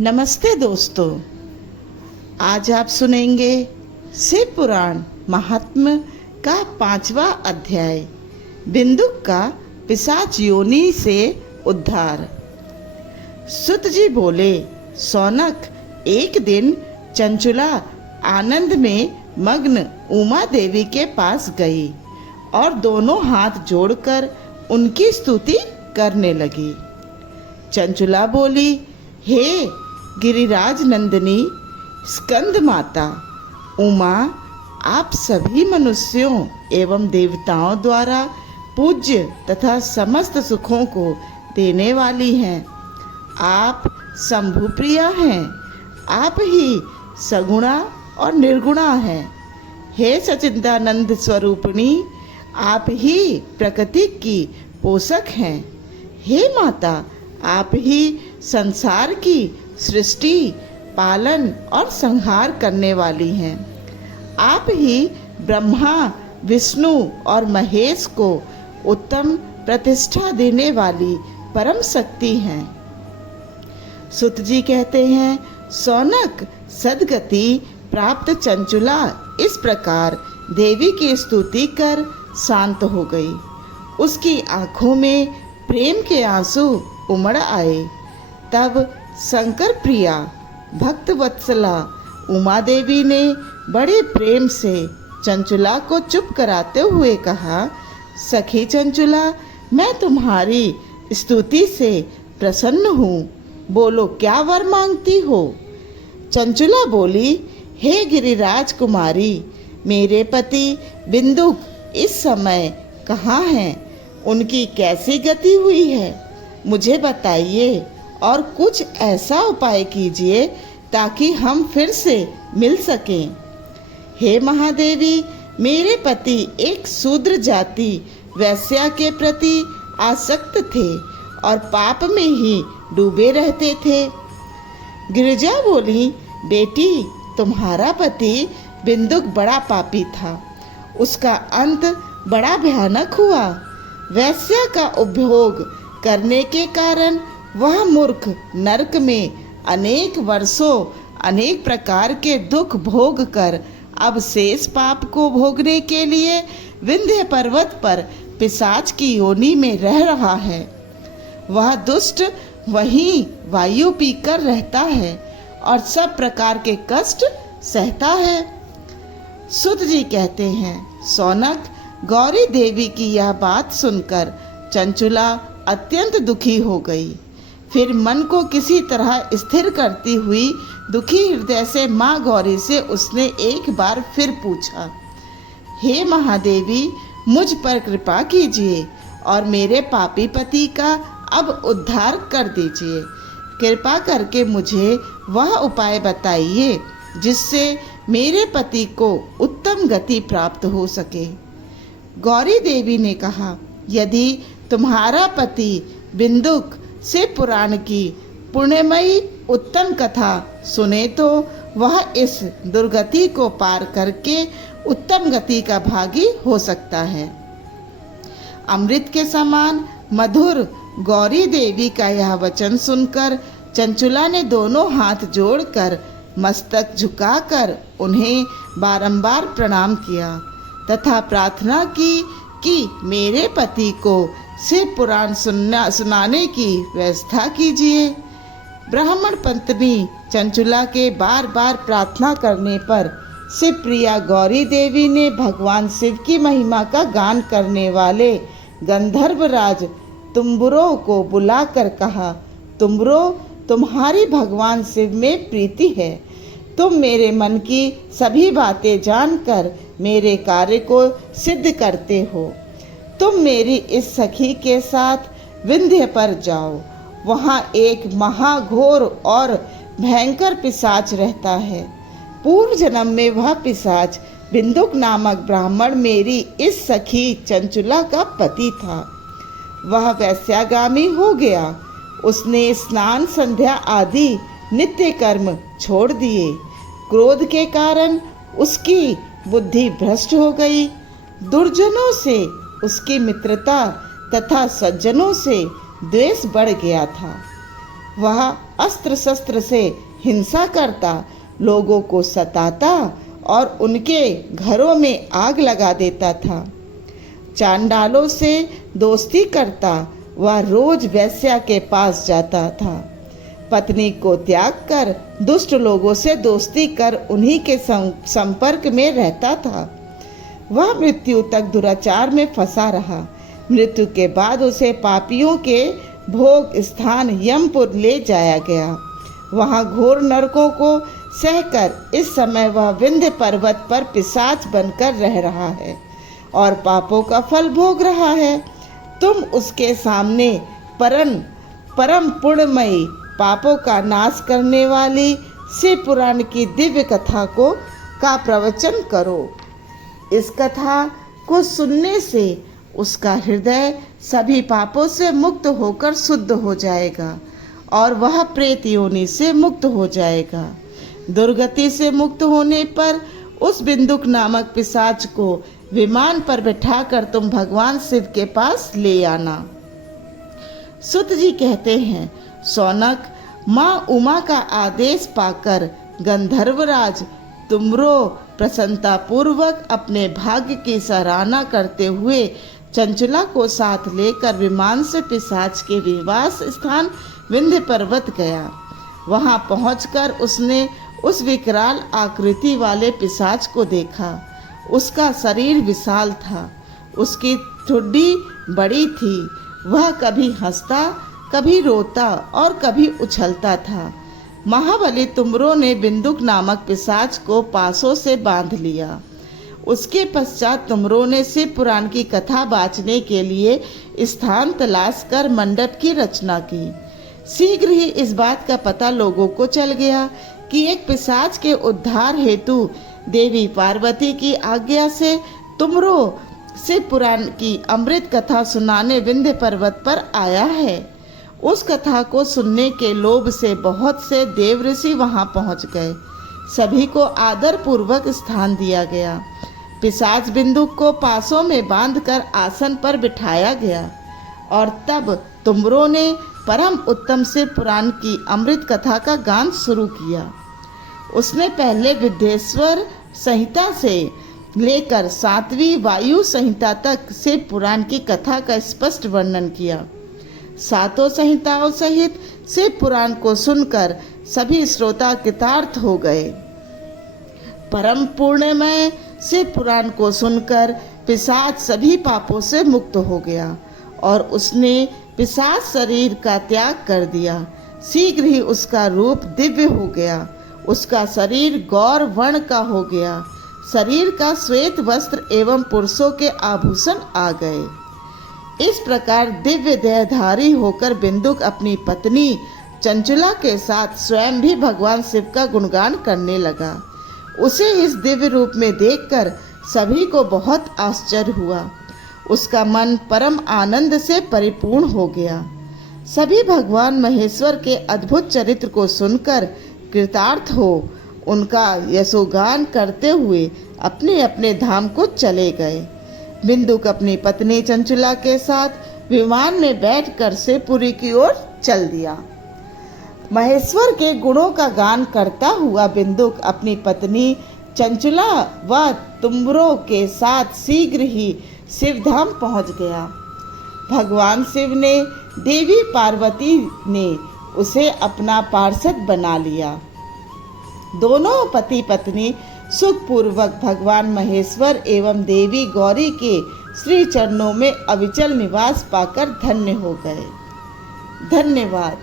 नमस्ते दोस्तों। आज आप सुनेंगे शिव पुराण महात्म्य का 5वां अध्याय, बिंदुक का पिशाच योनि से उद्धार। सुत जी बोले, सौनक, एक दिन चंचुला आनंद में मग्न उमा देवी के पास गई और दोनों हाथ जोड़कर उनकी स्तुति करने लगी। चंचुला बोली, हे गिरिराज नंदिनी स्कंद माता उमा, आप सभी मनुष्यों एवं देवताओं द्वारा पूज्य तथा समस्त सुखों को देने वाली हैं। आप शंभु प्रिया हैं। आप ही सगुणा और निर्गुणा हैं। हे सच्चिदानंद स्वरूपिणी, आप ही प्रकृति की पोषक हैं। हे माता, आप ही संसार की सृष्टि, पालन और संहार करने वाली हैं। आप ही ब्रह्मा, विष्णु और महेश को उत्तम प्रतिष्ठा देने वाली परम शक्ति हैं। सुत जी कहते हैं, सौनक, सद्गति प्राप्त चंचुला इस प्रकार देवी की स्तुति कर शांत हो गई। उसकी आंखों में प्रेम के आंसू उमड़ आए। तब शंकर प्रिया भक्त वत्सला उमा देवी ने बड़े प्रेम से चंचुला को चुप कराते हुए कहा, सखी चंचुला, मैं तुम्हारी स्तुति से प्रसन्न हूँ। बोलो, क्या वर मांगती हो? चंचुला बोली, हे गिरिराज कुमारी, मेरे पति बिंदुक इस समय कहाँ हैं? उनकी कैसी गति हुई है? मुझे बताइए और कुछ ऐसा उपाय कीजिए ताकि हम फिर से मिल सकें। हे महादेवी, मेरे पति एक शूद्र जाति वैश्या के प्रति आसक्त थे और पाप में ही डूबे रहते थे। गिरिजा बोली, बेटी, तुम्हारा पति बिंदुक बड़ा पापी था। उसका अंत बड़ा भयानक हुआ। वैश्या का उपभोग करने के कारण वह मूर्ख नरक में अनेक वर्षों अनेक प्रकार के दुख भोग कर अब शेष पाप को भोगने के लिए विंध्य पर्वत पर पिशाच की योनि में रह रहा है। वह दुष्ट वहीं वायु पीकर रहता है और सब प्रकार के कष्ट सहता है। सुत जी कहते हैं, सौनक, गौरी देवी की यह बात सुनकर चंचुला अत्यंत दुखी हो गई। फिर मन को किसी तरह स्थिर करती हुई दुखी हृदय से माँ गौरी से उसने एक बार फिर पूछा, हे महादेवी, मुझ पर कृपा कीजिए और मेरे पापी पति का अब उद्धार कर दीजिए। कृपा करके मुझे वह उपाय बताइए जिससे मेरे पति को उत्तम गति प्राप्त हो सके। गौरी देवी ने कहा, यदि तुम्हारा पति बिंदुक शिव पुराण की पुण्यमयी उत्तम कथा सुने तो वह इस दुर्गति को पार करके उत्तम गति का भागी हो सकता है। अमृत के समान मधुर गौरी देवी का यह वचन सुनकर चंचुला ने दोनों हाथ जोड़कर मस्तक झुकाकर उन्हें बारंबार प्रणाम किया तथा प्रार्थना की कि मेरे पति को शिव पुराण सुनाने की व्यवस्था कीजिए। ब्राह्मण पत्नी चंचुला के बार बार प्रार्थना करने पर शिव प्रिया गौरी देवी ने भगवान शिव की महिमा का गान करने वाले गंधर्वराज तुम्बुरो को बुलाकर कहा, तुम्बुरो, तुम्हारी भगवान शिव में प्रीति है। तुम मेरे मन की सभी बातें जानकर मेरे कार्य को सिद्ध करते हो। तुम मेरी इस सखी के साथ विंध्य पर जाओ। वहाँ एक महाघोर और भयंकर पिशाच रहता है। पूर्व जन्म में वह पिशाच बिंदुक नामक ब्राह्मण मेरी इस सखी चंचुला का पति था। वह वैश्यागामी हो गया। उसने स्नान, संध्या आदि नित्य कर्म छोड़ दिए। क्रोध के कारण उसकी बुद्धि भ्रष्ट हो गई। दुर्जनों से उसकी मित्रता तथा सज्जनों से द्वेष बढ़ गया था। वह अस्त्र शस्त्र से हिंसा करता, लोगों को सताता और उनके घरों में आग लगा देता था। चांडालों से दोस्ती करता, वह रोज वेश्या के पास जाता था। पत्नी को त्याग कर दुष्ट लोगों से दोस्ती कर उन्हीं के संपर्क में रहता था। वह मृत्यु तक दुराचार में फंसा रहा। मृत्यु के बाद उसे पापियों के भोग स्थान यमपुर ले जाया गया। वहाँ घोर नरकों को सहकर इस समय वह विंध्य पर्वत पर पिशाच बनकर रह रहा है और पापों का फल भोग रहा है। तुम उसके सामने परम पुण्यमयी, पापों का नाश करने वाली शिव पुराण की दिव्य कथा का प्रवचन करो। इस कथा को सुनने से उसका हृदय सभी पापों से मुक्त होकर शुद्ध हो जाएगा और वह प्रेत योनि से मुक्त हो जाएगा। दुर्गति से मुक्त होने पर उस बिंदुक नामक पिशाच को विमान पर बिठाकर तुम भगवान शिव के पास ले आना। सुत जी कहते हैं, सौनक, माँ उमा का आदेश पाकर गंधर्वराज तुमरो प्रसन्नता पूर्वक अपने भाग्य की सराहना करते हुए चंचला को साथ लेकर विमान से पिशाच के निवास स्थान विंध्य पर्वत गया। वहां पहुंचकर उसने उस विकराल आकृति वाले पिशाच को देखा। उसका शरीर विशाल था, उसकी ठुड्डी बड़ी थी। वह कभी हंसता, कभी रोता और कभी उछलता था। महाबली तुमरो ने बिंदुक नामक पिशाच को पासों से बांध लिया। उसके पश्चात तुमरो ने शिव पुराण की कथा बाँचने के लिए स्थान तलाश कर मंडप की रचना की। शीघ्र ही इस बात का पता लोगों को चल गया कि एक पिशाच के उद्धार हेतु देवी पार्वती की आज्ञा से तुमरो शिव पुराण की अमृत कथा सुनाने विंध्य पर्वत पर आया है। उस कथा को सुनने के लोभ से बहुत से देव ऋषि वहां पहुंच गए। सभी को आदर पूर्वक स्थान दिया गया। पिशाच बिंदुक को पासों में बांधकर आसन पर बिठाया गया और तब तुमरो ने परम उत्तम शिव पुराण की अमृत कथा का गान शुरू किया। उसने पहले विद्येश्वर संहिता से लेकर 7वीं वायु संहिता तक शिव पुराण की कथा का स्पष्ट वर्णन किया। सातों संहिताओं सहित शिव पुराण को सुनकर सभी श्रोता कृतार्थ हो गए। परम पुण्यमय शिव पुराण को सुनकर पिशाच सभी पापों से मुक्त हो गया और उसने पिशाच शरीर का त्याग कर दिया। शीघ्र ही उसका रूप दिव्य हो गया। उसका शरीर गौर वर्ण का हो गया। शरीर का श्वेत वस्त्र एवं पुरुषों के आभूषण आ गए। इस प्रकार दिव्य देहधारी होकर बिंदुक अपनी पत्नी चंचला के साथ स्वयं भी भगवान शिव का गुणगान करने लगा। उसे इस दिव्य रूप में देखकर सभी को बहुत आश्चर्य हुआ। उसका मन परम आनंद से परिपूर्ण हो गया। सभी भगवान महेश्वर के अद्भुत चरित्र को सुनकर कृतार्थ हो उनका यशोगान करते हुए अपने अपने धाम को चले गए। बिंदुक अपनी पत्नी चंचला के साथ विमान में बैठकर शिवपुरी की ओर चल दिया। महेश्वर के गुणों का गान करता हुआ बिंदुक अपनी पत्नी चंचला व तुमरो के साथ शीघ्र ही शिवधाम पहुंच गया। भगवान शिव ने देवी पार्वती ने उसे अपना पार्षद बना लिया। दोनों पति पत्नी सुखपूर्वक भगवान महेश्वर एवं देवी गौरी के श्री चरणों में अविचल निवास पाकर धन्य हो गए। धन्यवाद।